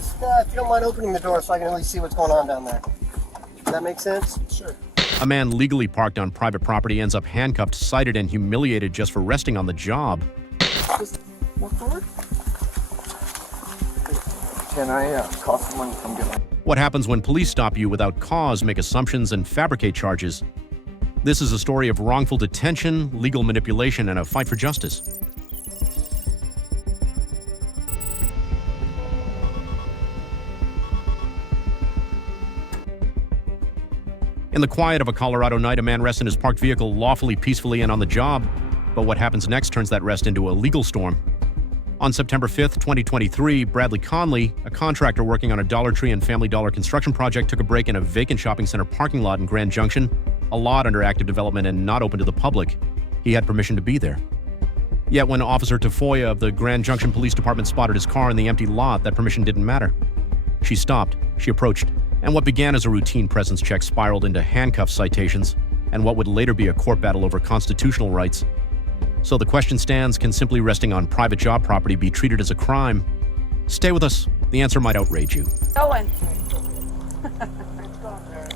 Just, if you don't mind opening the door so I can at least see what's going on down there. Does that make sense? Sure. A man legally parked on private property ends up handcuffed, cited, and humiliated just for resting on the job. Just walk forward. Can I call someone to come get me? What happens when police stop you without cause, make assumptions, and fabricate charges? This is a story of wrongful detention, legal manipulation, and a fight for justice. In the quiet of a Colorado night, a man rests in his parked vehicle lawfully, peacefully, and on the job. But what happens next turns that rest into a legal storm. On September 5th, 2023, Bradley Conley, a contractor working on a Dollar Tree and Family Dollar construction project, took a break in a vacant shopping center parking lot in Grand Junction, a lot under active development and not open to the public. He had permission to be there. Yet when Officer Tafoya of the Grand Junction Police Department spotted his car in the empty lot, that permission didn't matter. She stopped, she approached, and what began as a routine presence check spiraled into handcuff citations and what would later be a court battle over constitutional rights. So the question stands, can simply resting on private job property be treated as a crime? Stay with us. The answer might outrage you. Owen. It's gone there.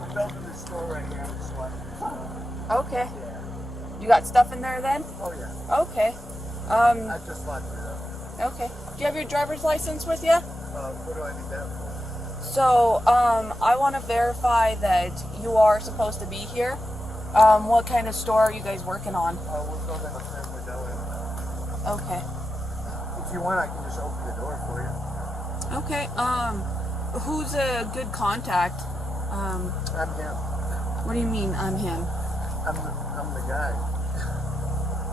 I'm building this store right here. I'm just like, Okay. yeah. You got stuff in there then? Oh, yeah. Okay. I just locked it up. Okay. Do you have your driver's license with you? What do I need that for? So, I want to verify that you are supposed to be here. What kind of store are you guys working on? We're building a Family Dollar. Okay. If you want, I can just open the door for you. Okay. Who's a good contact? I'm him. What do you mean, I'm him? I'm the guy.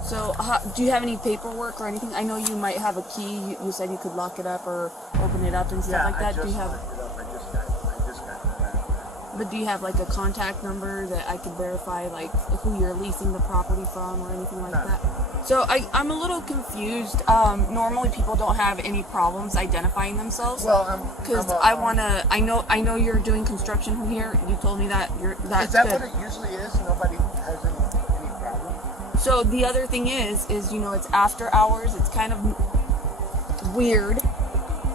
So, do you have any paperwork or anything? I know you might have a key. You said you could lock it up or open it up and stuff like that. I just Do you have? locked it up. I just got it back. But do you have like a contact number that I could verify, like who you're leasing the property from or anything like that? So I'm a little confused. Normally people don't have any problems identifying themselves. Well, because I know you're doing construction from here. You told me that that's Is that good. what it usually is? Nobody has any problem? So the other thing is it's after hours. It's kind of weird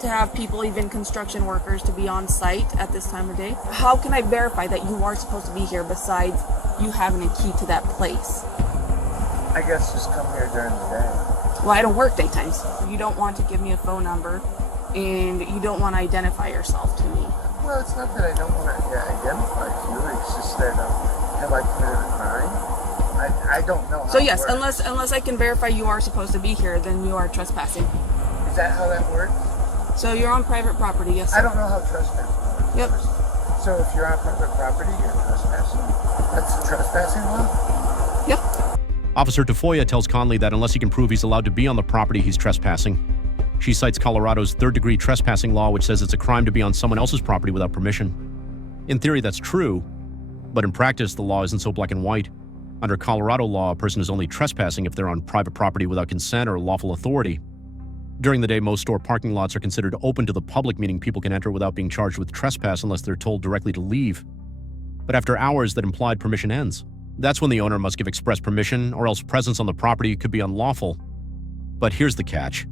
to have people, even construction workers, to be on site at this time of day. How can I verify that you are supposed to be here besides you having a key to that place? I guess just come here during the day. Well, I don't work daytimes. You don't want to give me a phone number and you don't want to identify yourself to me. Well, it's not that I don't want to identify you. It's just that have I committed a crime? I don't know how So yes, it works. unless I can verify you are supposed to be here, then you are trespassing. Is that how that works? So you're on private property, yes, sir. I don't know how trespassing works. Yep. So if you're on private property, you're trespassing. That's the trespassing law? Yep. Officer Tafoya tells Conley that unless he can prove he's allowed to be on the property, he's trespassing. She cites Colorado's third-degree trespassing law, which says it's a crime to be on someone else's property without permission. In theory, that's true, but in practice, the law isn't so black and white. Under Colorado law, a person is only trespassing if they're on private property without consent or lawful authority. During the day, most store parking lots are considered open to the public, meaning people can enter without being charged with trespass unless they're told directly to leave. But after hours, that implied permission ends. That's when the owner must give express permission, or else presence on the property could be unlawful. But here's the catch.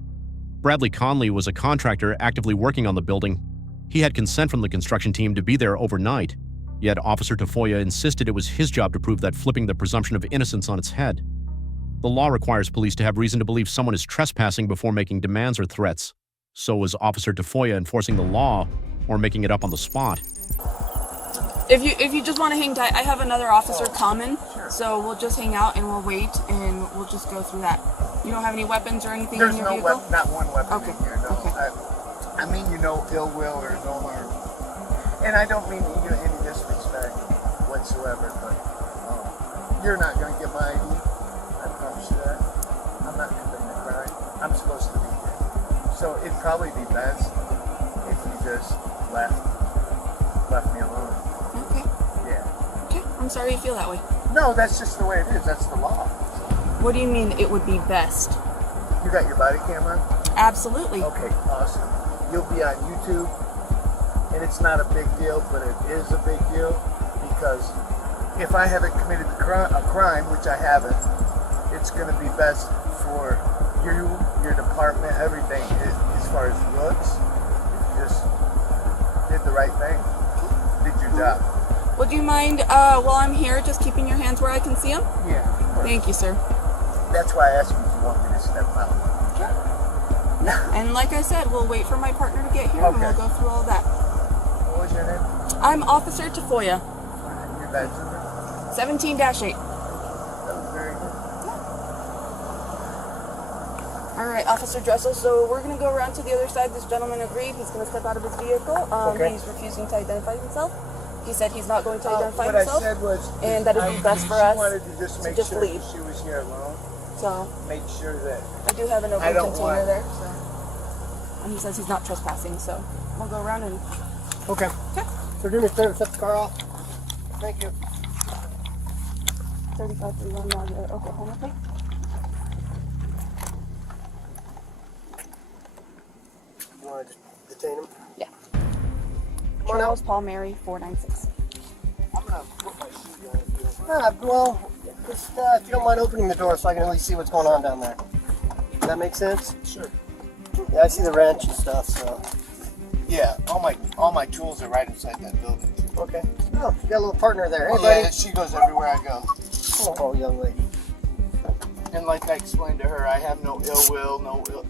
Bradley Conley was a contractor actively working on the building. He had consent from the construction team to be there overnight, yet Officer Tafoya insisted it was his job to prove that, flipping the presumption of innocence on its head. The law requires police to have reason to believe someone is trespassing before making demands or threats. So was Officer Tafoya enforcing the law or making it up on the spot? If you just want to hang tight, I have another officer coming, so we'll just hang out and we'll wait and we'll just go through that. You don't have any weapons or anything There's in your no vehicle? weapon, not one weapon Okay. in here, no. Okay. I mean ill will or no harm. And I don't mean any disrespect whatsoever, but you're not going to get my ID. I promise you that. I'm not committing a crime. I'm supposed to be here. So it'd probably be best if you just left me alone. Okay. Yeah. Okay. I'm sorry you feel that way. No, that's just the way it is. That's the law. What do you mean it would be best? You got your body camera? Absolutely. Okay, awesome. You'll be on YouTube, and it's not a big deal, but it is a big deal because if I haven't committed a crime, which I haven't, it's going to be best for you, your department, everything, as far as looks, right thing. Did your job. Would you mind, while I'm here, just keeping your hands where I can see them? Yeah. Thank you, sir. That's why I asked you if you want me to step out. And like I said, we'll wait for my partner to get here and we'll go through all that. What was your name? I'm Officer Tafoya, Your badge number? 17-8. That was very good. All right, Officer Dressel, so we're going to go around to the other side. This gentleman agreed. He's going to step out of his vehicle. He's refusing to identify himself. He said he's not going to identify himself. What I said was, and that it would be best for us wanted to just make sure leave. she was here alone. So Make sure that I do have an open I don't container want- there. So. And he says he's not trespassing, so we'll go around and... Okay. Okay. So do me a favor, set the car off. Thank you. 3531 Log Oklahoma plate. You want to just detain him? Yeah. Come on Charles out. Paul Mary 496. I'm going to put my shoes on. If you don't mind. Well, just, if you don't mind opening the door so I can at least see what's going on down there. Does that make sense? Sure. Yeah, I see the wrench and stuff, so. Yeah, all my tools are right inside that building. Okay. Oh, you got a little partner there. Hey, Oh, buddy. yeah, she goes everywhere I go. Oh, young lady. And like I explained to her, I have no ill will,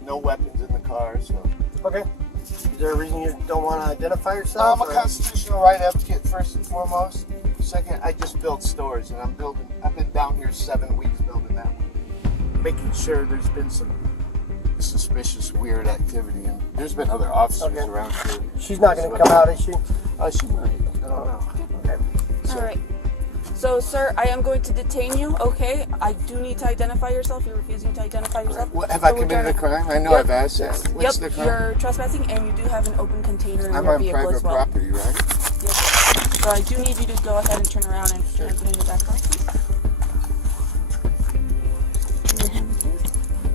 no weapons in the car. So Okay. Is there a reason you don't want to identify yourself? I'm a constitutional right advocate first and foremost. Second, I just build stores, and I've been down here 7 weeks building that one, making sure there's been some suspicious, weird activity, and there's been other officers around here. She's not going to come out, is she? She might. I don't know. Okay. All right. So, sir, I am going to detain you, okay? I do need to identify yourself. You're refusing to identify yourself. What, have So I we're committed a gonna- crime? I know Yep. I've asked that. What's the Yep, crime? you're trespassing, and you do have an open container in I'm your on vehicle private as well. property, right? Yes. So I do need you to go ahead and turn around and get in the back car.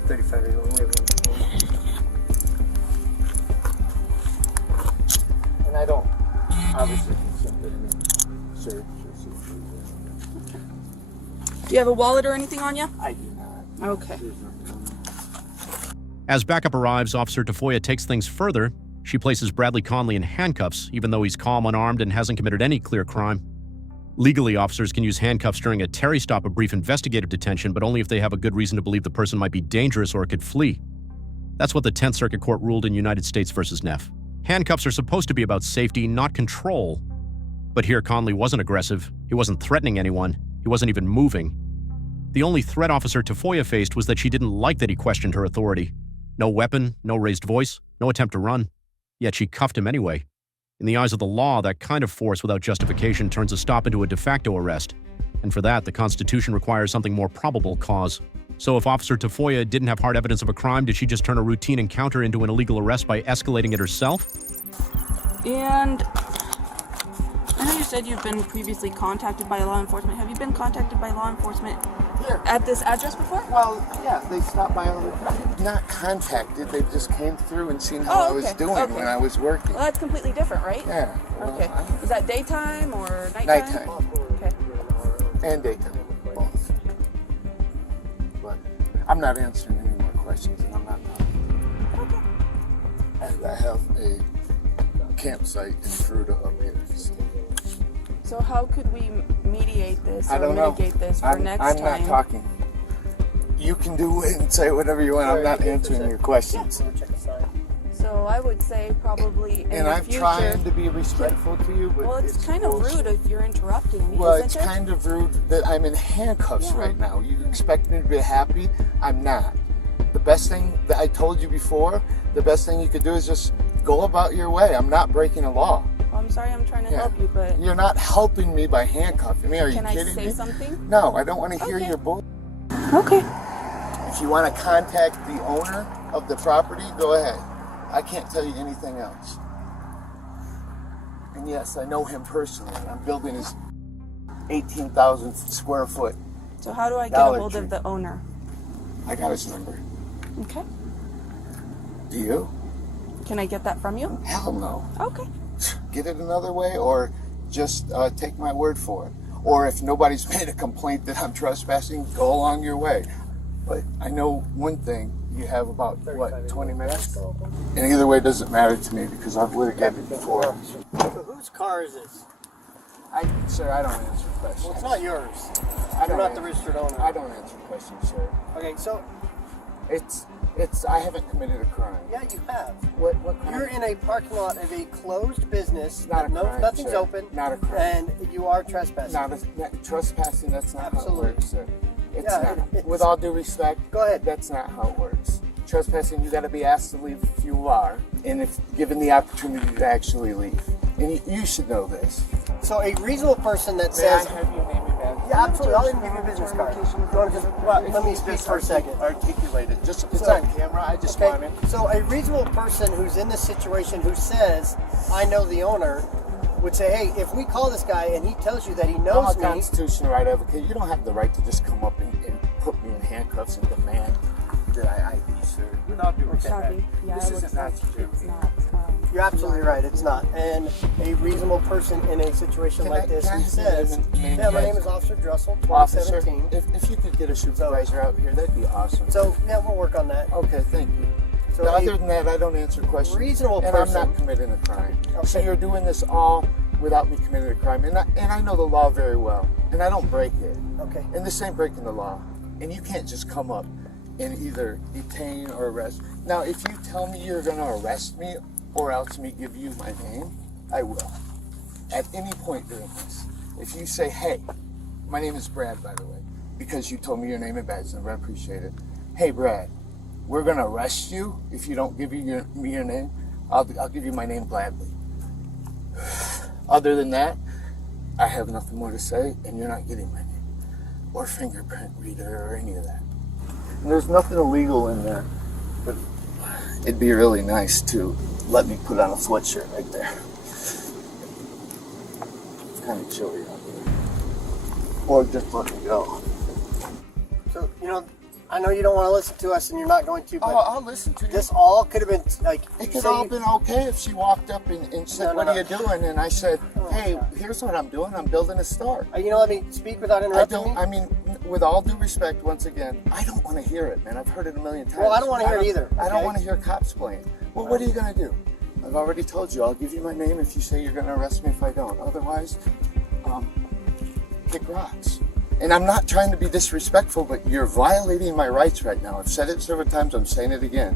35 years old. And I don't obviously consent to any search or seizure. Do you have a wallet or anything on you? I do not. Okay. There's nothing on me. As backup arrives, Officer Tafoya takes things further. She places Bradley Conley in handcuffs, even though he's calm, unarmed, and hasn't committed any clear crime. Legally, officers can use handcuffs during a Terry stop, a brief investigative detention, but only if they have a good reason to believe the person might be dangerous or could flee. That's what the 10th Circuit Court ruled in United States v. Neff. Handcuffs are supposed to be about safety, not control. But here, Conley wasn't aggressive. He wasn't threatening anyone. He wasn't even moving. The only threat Officer Tafoya faced was that she didn't like that he questioned her authority. No weapon, no raised voice, no attempt to run. Yet she cuffed him anyway. In the eyes of the law, that kind of force without justification turns a stop into a de facto arrest. And for that, the Constitution requires something more probable cause. So if Officer Tafoya didn't have hard evidence of a crime, did she just turn a routine encounter into an illegal arrest by escalating it herself? And I know you said you've been previously contacted by law enforcement. Have you been contacted by law enforcement Here. at this address before? Well, yeah, they stopped by all the time. Not contacted, they just came through and seen how I was doing when I was working. Well, that's completely different, right? Yeah. Well, Okay. Is that daytime or nighttime? Nighttime. Okay. And daytime. Both. But I'm not answering any more questions, and I'm not. Okay. And I have a campsite in Fruta up here. So how could we mediate this I or don't know. mitigate this for I'm next not time? talking. You can do it and say whatever you want. I'm not answering your questions. Check the sign. So I would say probably in And the I'm future. trying to be respectful to you, but Well, it's kind of bullshit. rude if you're interrupting me, Well, isn't it's it? kind of rude that I'm in handcuffs Yeah. right now. You expect me to be happy? I'm not. The best thing that I told you before, the best thing you could do is just go about your way. I'm not breaking a law. Well, I'm sorry, I'm trying to Yeah. help you, but You're not helping me by handcuffing me. Are you can I kidding say me? something? No, I don't want to hear Okay. your bull. Okay. If you want to contact the owner of the property, go ahead. I can't tell you anything else. And yes, I know him personally. I'm building his 18,000 square foot. So how do I get Dollar a hold Tree. of the owner? I got his number. Okay. Do you? Can I get that from you? Hell no. Okay. Get it another way, or just take my word for it. Or if nobody's made a complaint that I'm trespassing, go along your way. But I know one thing, you have about, what, 20 minutes? And either way, it doesn't matter to me because I've litigated before. Whose car is this? Sir, I don't answer questions. Well, it's not yours. I You're don't not the answer- registered owner. I don't answer questions, sir. Okay, so I haven't committed a crime. yeah, you have. What crime? You're in a parking lot of a closed business. Not a crime, Nothing's sir. open. Not a crime. And you are trespassing. Trespassing, that's not Absolutely. how it works, sir. It's Yeah, not. it's- With all due respect, Go ahead. that's not how it works. Trespassing, you got to be asked to leave if you are, and if given the opportunity to actually leave. And you should know this. So a reasonable person that May I says, have your name and badge? yeah, absolutely, I'll even give you a business card. You want to just let me speak for a second. Articulate it. Just it's So- on camera. I just want it. So a reasonable person who's in this situation who says, I know the owner, would say, hey, if we call this guy and he tells you that he I'm knows a me, constitutional right advocate. You don't have the right to just come up and put me in handcuffs and demand that I ID, sir. We're not doing Sorry. Yeah, This it is looks not like secure. it's not. you're absolutely right, it's not. And a reasonable person in a situation Can like I- this can I who have your says, name and yeah, my badge? name is Officer Dressel, Officer, 2017. if you could get a supervisor out here, that'd be awesome. So, yeah, we'll work on that. Okay, thank you. So Now, a other than that, I don't answer questions. reasonable and person- I'm not committing a crime. So Okay. you're doing this all without me committing a crime, and I know the law very well, and I don't break it. Okay. And this ain't breaking the law, and you can't just come up and either detain or arrest. Now, if you tell me you're going to arrest me or else me give you my name, I will. At any point during this, if you say, "Hey, my name is Brad, by the way," because you told me your name and badge number, I appreciate it. "Hey, Brad, we're going to arrest you if you don't give me your name. I'll give you my name gladly." Other than that, I have nothing more to say, and you're not getting my name or fingerprint reader or any of that. And there's nothing illegal in there, but it'd be really nice to let me put on a sweatshirt right there. It's kind of chilly out here. Or just let me go. So, I know you don't want to listen to us and you're not going to, but I'll listen to you. this all could have been, like, It could say all you- been okay if she walked up and said, No, no, "What no. are you doing?" And I said, Oh, "Hey, God. here's what I'm doing. I'm building a store." let me speak without I interrupting don't. me? I mean, with all due respect, once again, I don't want to hear it, man. I've heard it a million times. Well, I don't wanna hear it either, I don't okay? want to hear cops playing. Well, what are you gonna do? I've already told you. I'll give you my name if you say you're gonna arrest me if I don't. Otherwise, kick rocks. And I'm not trying to be disrespectful, but you're violating my rights right now. I've said it several times. I'm saying it again.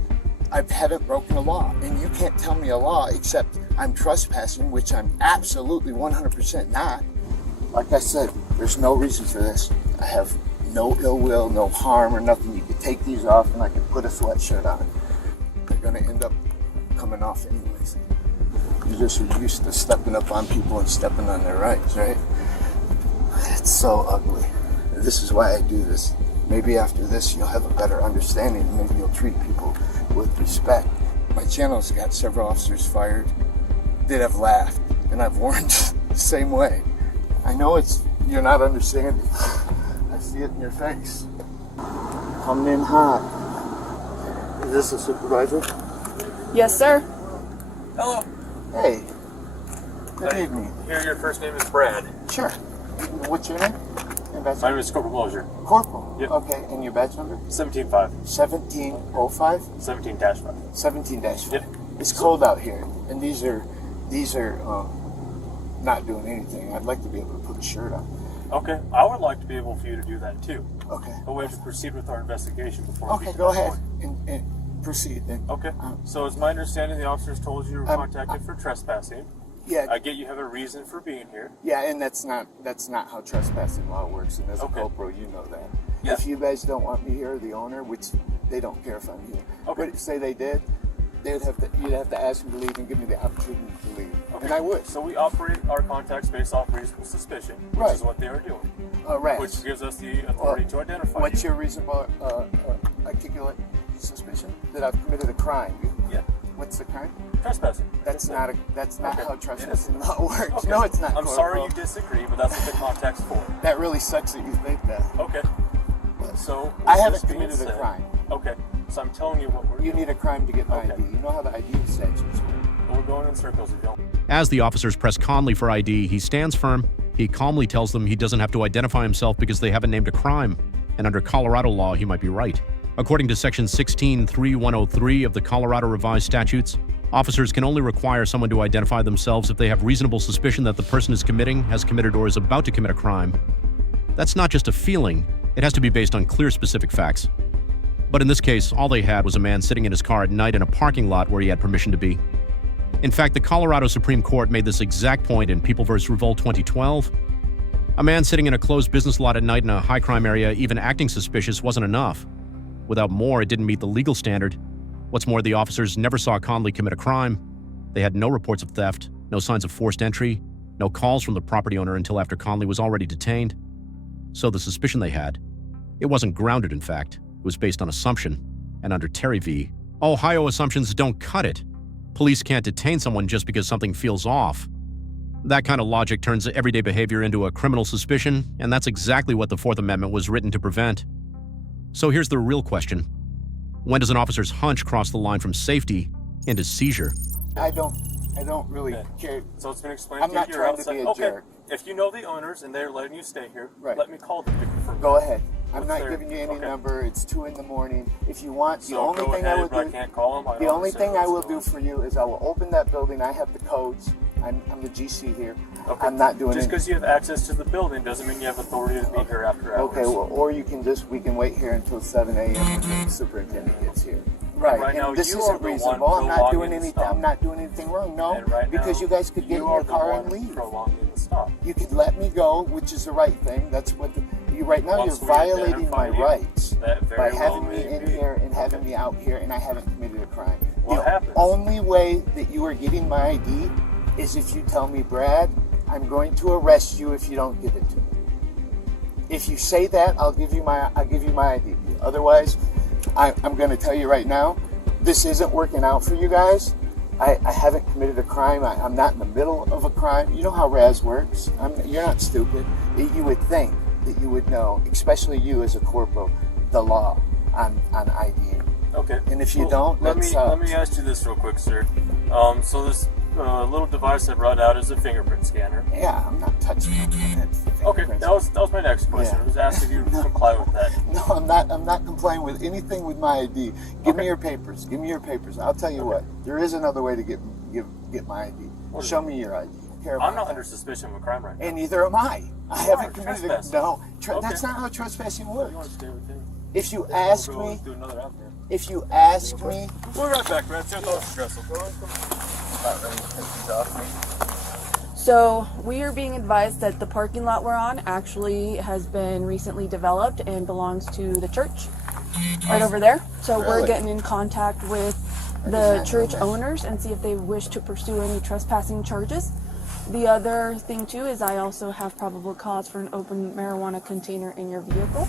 I haven't broken a law, and you can't tell me a law except I'm trespassing, which I'm absolutely 100% not. Like I said, there's no reason for this. I have no ill will, no harm or nothing. You could take these off and I could put a sweatshirt on. They're gonna end up coming off anyways. You just are used to stepping up on people and stepping on their rights, right? It's so ugly. This is why I do this. Maybe after this you'll have a better understanding. Maybe you'll treat people with respect. My channel's got several officers fired that have laughed, and I've warned the same way. I know you're not understanding. I see it in your face. Coming in hot. Is this a supervisor? Yes, sir. Hello. Hey. Good evening. Here, your first name is Brad. Sure. What's your name? And badge My number? name is Corporal Mosier. Corporal. Yep. Okay, and your badge number? 17-5. 1705? 17-5. 17-5. Yep. It's cold out here, and these are not doing anything. I'd like to be able to put a shirt on. Okay. I would like to be able for you to do that too. Okay. But we have to proceed with our investigation before we Okay, get to go that ahead point. and proceed then. Okay. So it's my understanding the officers told you were contacted for trespassing. Yeah, I get you have a reason for being here. yeah, and that's not how trespassing law works. And as a Okay. corporal, you know that. Yeah. If you guys don't want me here, the owner, which they don't care if I'm here, Okay. but say they did, you'd have to ask me to leave and give me the opportunity to leave, Okay. and I would. So we operate our contacts based off reasonable suspicion, which Right. is what they are doing, Rats. which gives us the authority to identify What's you. your reasonable articulate suspicion that I've committed a crime? Yeah. What's the crime? Trespassing. That's not Okay. how trespassing law works. Okay. No, it's not. I'm Corporal. sorry you disagree, but that's what the contact's for. That really sucks that you think that. Okay. So I with haven't this being committed a said- crime. Okay. So I'm telling you what we're You doing. need a crime to get my Okay. ID. You know how the ID statutes work. We're going in circles if you don't. As the officers press Conley for ID, he stands firm. He calmly tells them he doesn't have to identify himself because they haven't named a crime. And under Colorado law, he might be right. According to Section 16.3103 of the Colorado Revised Statutes, Officers can only require someone to identify themselves if they have reasonable suspicion that the person is committing, has committed, or is about to commit a crime. That's not just a feeling, it has to be based on clear specific facts. But in this case, all they had was a man sitting in his car at night in a parking lot where he had permission to be. In fact, the Colorado Supreme Court made this exact point in People v. Revolt 2012. A man sitting in a closed business lot at night in a high-crime area, even acting suspicious, wasn't enough. Without more, it didn't meet the legal standard. What's more, the officers never saw Conley commit a crime. They had no reports of theft, no signs of forced entry, no calls from the property owner until after Conley was already detained. So the suspicion they had, it wasn't grounded in fact. It was based on assumption. And under Terry v. Ohio, assumptions don't cut it. Police can't detain someone just because something feels off. That kind of logic turns everyday behavior into a criminal suspicion, and that's exactly what the Fourth Amendment was written to prevent. So here's the real question. When does an officer's hunch cross the line from safety into seizure? I don't really care. So it's been explained I'm to not you. trying to be a jerk. If you know the owners and they're letting you stay here, Right. let me call them to confirm. Go ahead. I'm What's not their- giving you any okay. number. It's 2 in the morning. If you want, the So only go thing ahead, I will but I do. can't call them. The only thing I will do for you is I will open that building. I have the codes. I'm the GC here. Okay. I'm not doing Just it. because you have access to the building doesn't mean you have authority to be here after hours. Okay, well, or you can we can wait here until 7 a.m. when the superintendent gets here. Right, Right and now, this you are isn't the one reasonable. I'm not prolonging doing the anything. stop. I'm not doing anything wrong. No, And right because now, you guys could get in you your are the car one and leave. prolonging the stop. You could let me go, which is the right thing. That's what right now Once you're we violating identify my you, rights that by very having well me may in be. here and having me out here, and I haven't committed a crime. What the happens? only way that you are getting my ID is if you tell me, Brad, I'm going to arrest you if you don't give it to me. If you say that, I'll give you my ID. Otherwise, I'm going to tell you right now, this isn't working out for you guys. I haven't committed a crime. I'm not in the middle of a crime. You know how RAS works. You're not stupid. You would think that you would know, especially you as a corporal, the law on IDing. Okay. And if you Well, don't, let let me ask you this real quick, sir. So this little device I brought out is a fingerprint scanner. Yeah, I'm not touching it. Okay, that was my next question. Yeah. I was asking if you comply with that. No, I'm not complying with anything with my ID. Give me your papers. Give me your papers. I'll tell you what. There is another way to get my ID. What is Show it? me your ID. I'm not under suspicion of a crime right now. And neither am I. I haven't committed trespassing. no. Okay. That's not how trespassing You want works. to stay with him? If you ask We'll me, do another out there. if you ask me, We'll be right back, Brad. Check out the stressful. So we are being advised that the parking lot we're on actually has been recently developed and belongs to the church right over there. So we're Really? getting in contact with the church owners and see if they wish to pursue any trespassing charges. The other thing too is I also have probable cause for an open marijuana container in your vehicle.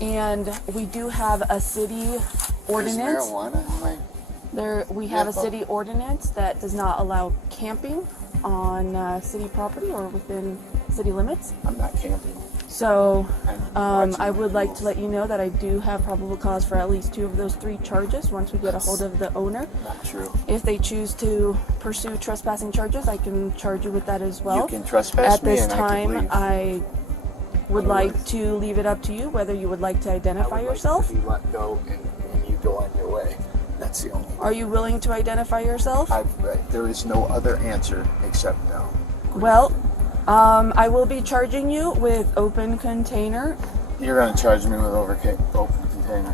And we do have a city there's ordinance. marijuana in my. We have a Vehicle? city ordinance that does not allow camping on city property or within city limits. I'm not camping. So I'm watching I my would like to rules. let you know that I do have probable cause for at least 2 of those 3 charges once we get a hold of the owner. Not true. If they choose to pursue trespassing charges, I can charge you with that as well. You can trespass At me this and I can time, leave. I would like to leave it up to you whether you would like to identify yourself. To be let go and you go on your way. That's the only. Are you willing to identify yourself? There is no other answer except no. Well, I will be charging you with open container. You're gonna charge me with open container.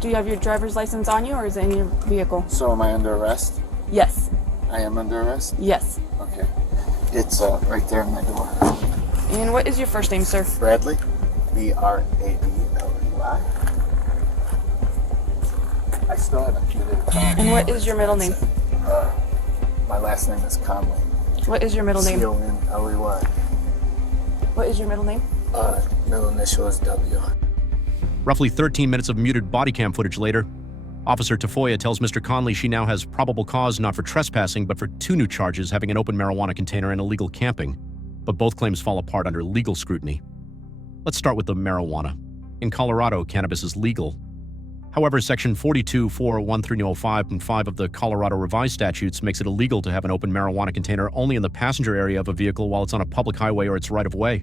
Do you have your driver's license on you or is it in your vehicle? So am I under arrest? Yes. I am under arrest? Yes. Okay. It's right there in my door. And what is your first name, sir? Bradley. Bradley. I still haven't committed a crime. And what is your middle name? My last name is Conley. What is your middle name? Conley. What is your middle name? Middle initial is W. Roughly 13 minutes of muted body cam footage later, Officer Tafoya tells Mr. Conley she now has probable cause not for trespassing, but for 2 new charges having an open marijuana container and illegal camping. But both claims fall apart under legal scrutiny. Let's start with the marijuana. In Colorado, cannabis is legal. However, Section 42.41305.5 of the Colorado Revised Statutes makes it illegal to have an open marijuana container only in the passenger area of a vehicle while it's on a public highway or its right-of-way.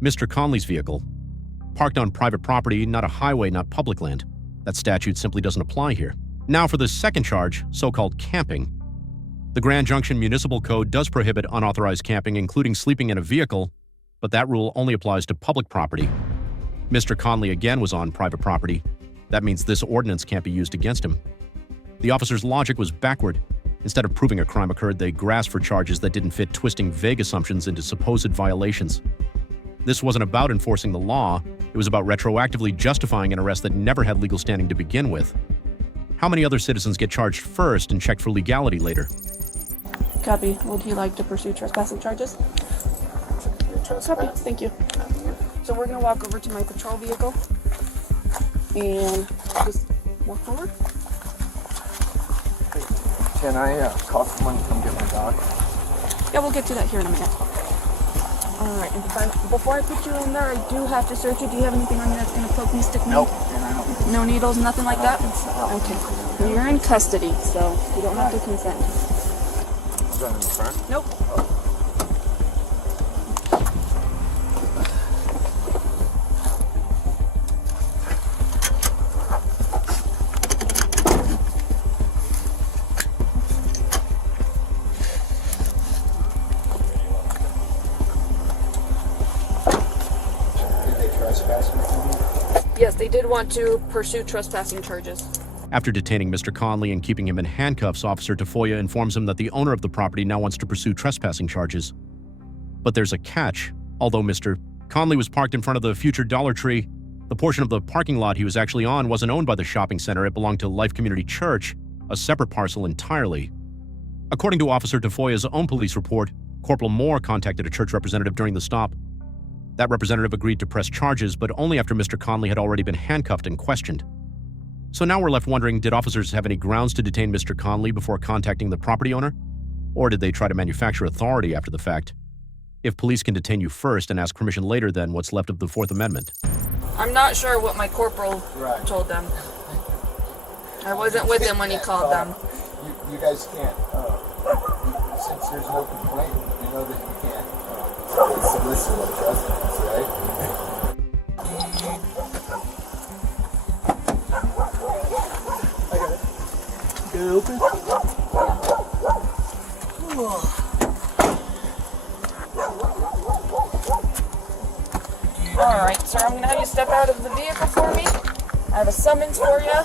Mr. Conley's vehicle, parked on private property, not a highway, not public land. That statute simply doesn't apply here. Now for the second charge, so-called camping. The Grand Junction Municipal Code does prohibit unauthorized camping, including sleeping in a vehicle, but that rule only applies to public property. Mr. Conley again was on private property. That means this ordinance can't be used against him. The officer's logic was backward. Instead of proving a crime occurred, they grasped for charges that didn't fit, twisting vague assumptions into supposed violations. This wasn't about enforcing the law. It was about retroactively justifying an arrest that never had legal standing to begin with. How many other citizens get charged first and checked for legality later? Copy. Would you like to pursue trespassing charges? Copy. Thank you. So we're going to walk over to my patrol vehicle and just walk forward. Can I call someone to come get my dog? Yeah, we'll get to that here in a minute. All right. And before I put you in there, I do have to search you. Do you have anything on you that's going to poke me, stick me? Nope. And I don't. No needles, nothing like that? Okay. You're in custody, so you don't have to consent. Is that in the front? Nope. Yes, they did want to pursue trespassing charges. After detaining Mr. Conley and keeping him in handcuffs, Officer Tafoya informs him that the owner of the property now wants to pursue trespassing charges. But there's a catch. Although Mr. Conley was parked in front of the future Dollar Tree, the portion of the parking lot he was actually on wasn't owned by the shopping center. It belonged to Life Community Church, a separate parcel entirely. According to Officer Tafoya's own police report, Corporal Moore contacted a church representative during the stop. That representative agreed to press charges, but only after Mr. Conley had already been handcuffed and questioned. So now we're left wondering, did officers have any grounds to detain Mr. Conley before contacting the property owner? Or did they try to manufacture authority after the fact? If police can detain you first and ask permission later, then what's left of the Fourth Amendment? I'm not sure what my corporal told them. I wasn't with him when he called them. You guys can't, since there's no complaint, you know that you can't solicit a trespass, right? I got it. Get it open? Alright, sir, I'm going to have you step out of the vehicle for me. I have a summons for you.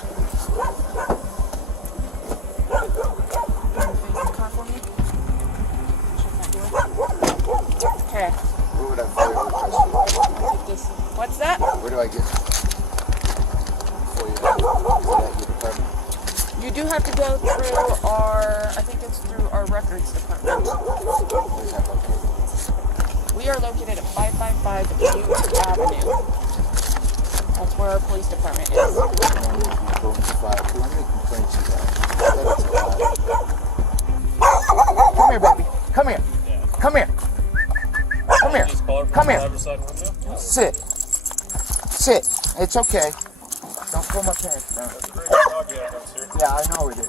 Okay. Where would I file your trespass? What's that? Where do I get for you? Is that your department? You do have to go through I think it's through our records department. Where's that located? We are located at 555 Butte Avenue. That's where our police department is. How many complaints you got? Come here, baby. Come here. Come here. Come here. Come here. Sit. Sit. It's okay. Don't pull my pants down. Yeah, I know it is.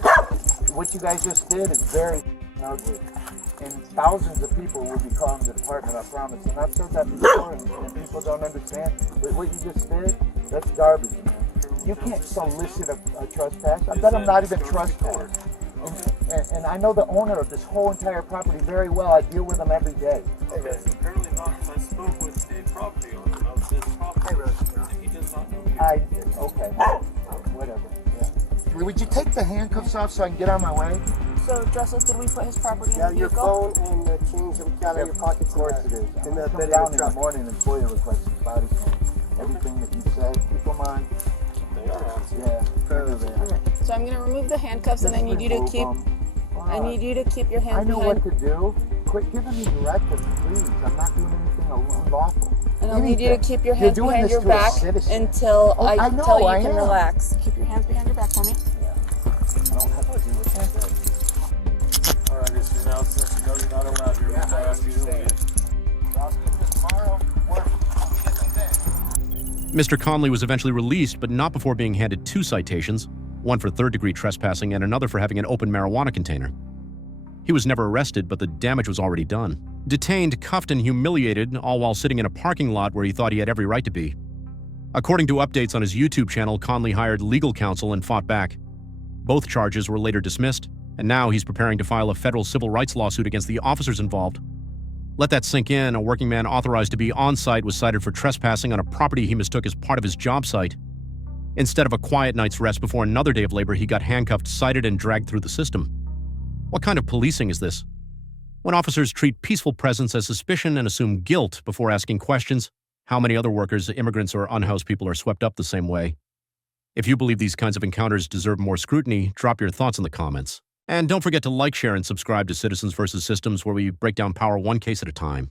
What you guys just did is very ugly. And thousands of people will be calling the department, I promise. And I've said that before, and people don't understand. But what you just did, that's garbage, man. You can't solicit a trespass. I bet I'm not even trespassed. And I know the owner of this whole entire property very well. I deal with him every day. Apparently not. I spoke with the property owner of this property. He does not know you. Okay. Whatever. Yeah. Would you take the handcuffs off so I can get on my way? So, Dressel, did we put his property in the Your vehicle? phone and the change that we got in your pockets. Of course it is. In I'm the gonna come bed down of in the the truck. morning and FOIA request his body cam. Everything that you say, keep them on. They are on. Yeah. Alright. So I'm gonna remove the handcuffs and I need you to keep your hands I know behind. what to do. Quit giving me directives, please. I'm not doing anything unlawful. And I'll need you to keep your You're hands doing behind this your to a back citizen. until Oh, I know, tell you I can am. relax. Keep your hands behind your back for me. I don't have to do it. Alright, Mr. Now, since you know you're not allowed here, let's ask you to leave. I'll see you tomorrow. Work. I'll get me then. Mr. Conley was eventually released, but not before being handed 2 citations, one for third-degree trespassing and another for having an open marijuana container. He was never arrested, but the damage was already done. Detained, cuffed, and humiliated, all while sitting in a parking lot where he thought he had every right to be. According to updates on his YouTube channel, Conley hired legal counsel and fought back. Both charges were later dismissed, and now he's preparing to file a federal civil rights lawsuit against the officers involved. Let that sink in. A working man authorized to be on site was cited for trespassing on a property he mistook as part of his job site. Instead of a quiet night's rest before another day of labor, he got handcuffed, cited, and dragged through the system. What kind of policing is this? When officers treat peaceful presence as suspicion and assume guilt before asking questions, how many other workers, immigrants, or unhoused people are swept up the same way? If you believe these kinds of encounters deserve more scrutiny, drop your thoughts in the comments. And don't forget to like, share, and subscribe to Citizens vs. Systems, where we break down power one case at a time.